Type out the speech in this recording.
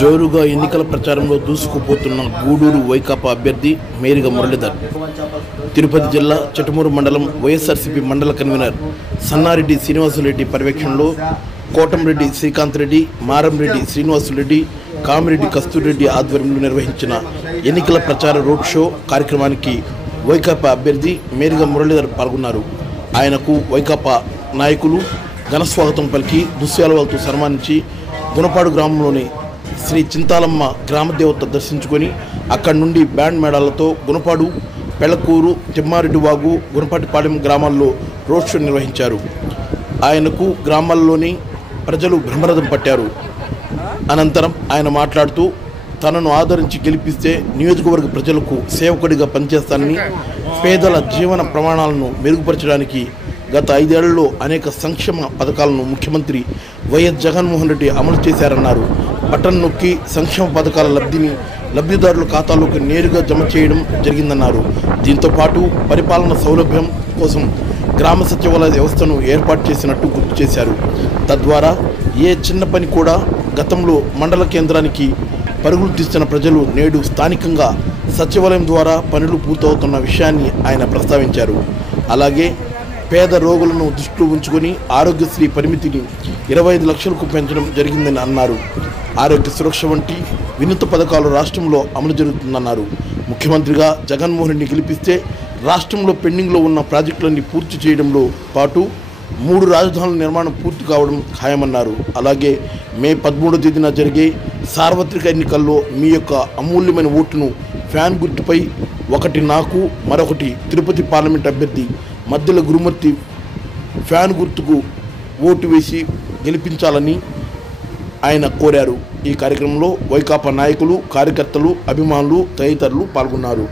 జోరుగా ఎన్నికల ప్రచారంలో దూసుకుపోతున్న గూడూరు వైకాపా అభ్యర్థి మేరిగ మురళీధర్. తిరుపతి జిల్లా చిట్టమూరు మండలం వైఎస్ఆర్సీపీ మండల కన్వీనర్ సన్నారెడ్డి శ్రీనివాసులరెడ్డి పర్యవేక్షణలో కోటంరెడ్డి శ్రీకాంత్ రెడ్డి, మారంరెడ్డి శ్రీనివాసులరెడ్డి, కామిరెడ్డి కస్తూరిరెడ్డి ఆధ్వర్యంలో నిర్వహించిన ఎన్నికల ప్రచార రోడ్ షో కార్యక్రమానికి వైకాపా అభ్యర్థి మేరిగ మురళీధర్ పాల్గొన్నారు. ఆయనకు వైకాపా నాయకులు ఘనస్వాగతం పలికి దుశ్శాలువాలతో సన్మానించి గుణపాడు గ్రామంలోని శ్రీ చింతాలమ్మ గ్రామదేవత దర్శించుకొని అక్కడి నుండి బ్యాండ్ మేళాలతో గుణపాడు, పెళ్లకూరు, తిమ్మారెడ్డివాగు, గుణపాటిపాలెం గ్రామాల్లో రోడ్ షో నిర్వహించారు. ఆయనకు గ్రామాల్లోని ప్రజలు బ్రహ్మరథం పట్టారు. అనంతరం ఆయన మాట్లాడుతూ తనను ఆదరించి గెలిపిస్తే నియోజకవర్గ ప్రజలకు సేవకుడిగా పనిచేస్తానని, పేదల జీవన ప్రమాణాలను మెరుగుపరచడానికి గత 5 ఏళ్లలో అనేక సంక్షేమ పథకాలను ముఖ్యమంత్రి వైఎస్ జగన్మోహన్ రెడ్డి అమలు చేశారన్నారు. బటన్ నొక్కి సంక్షేమ పథకాల లబ్ధిని లబ్ధిదారుల ఖాతాలోకి నేరుగా జమ చేయడం జరిగిందన్నారు. దీంతోపాటు పరిపాలన సౌలభ్యం కోసం గ్రామ సచివాలయ వ్యవస్థను ఏర్పాటు చేసినట్టు గుర్తు చేశారు. తద్వారా ఏ చిన్న పని కూడా గతంలో మండల కేంద్రానికి పరుగులు తీస్తున్న ప్రజలు నేడు స్థానికంగా సచివాలయం ద్వారా పనులు పూర్తవుతున్న విషయాన్ని ఆయన ప్రస్తావించారు. అలాగే పేద రోగులను దృష్టిలో ఉంచుకొని ఆరోగ్యశ్రీ పరిమితిని 25 లక్షలకు పెంచడం జరిగిందని అన్నారు. ఆరోగ్య సురక్ష వంటి వినూత్న పథకాలు రాష్ట్రంలో అమలు జరుగుతుందన్నారు. ముఖ్యమంత్రిగా జగన్మోహన్ రెడ్డిని గెలిపిస్తే రాష్ట్రంలో పెండింగ్లో ఉన్న ప్రాజెక్టులన్నీ పూర్తి చేయడంలో పాటు 3 రాజధానుల నిర్మాణం పూర్తి కావడం ఖాయమన్నారు. అలాగే మే 13వ తేదీన జరిగే సార్వత్రిక ఎన్నికల్లో మీ యొక్క అమూల్యమైన ఓటును ఫ్యాన్ గుర్తుపై ఒకటి నాకు, మరొకటి తిరుపతి పార్లమెంట్ అభ్యర్థి మద్దెల గురుమూర్తి ఫ్యాన్ గుర్తుకు ఓటు వేసి గెలిపించాలని ఆయన కోరారు. ఈ కార్యక్రమంలో వైకాపా నాయకులు, కార్యకర్తలు, అభిమానులు తదితరులు పాల్గొన్నారు.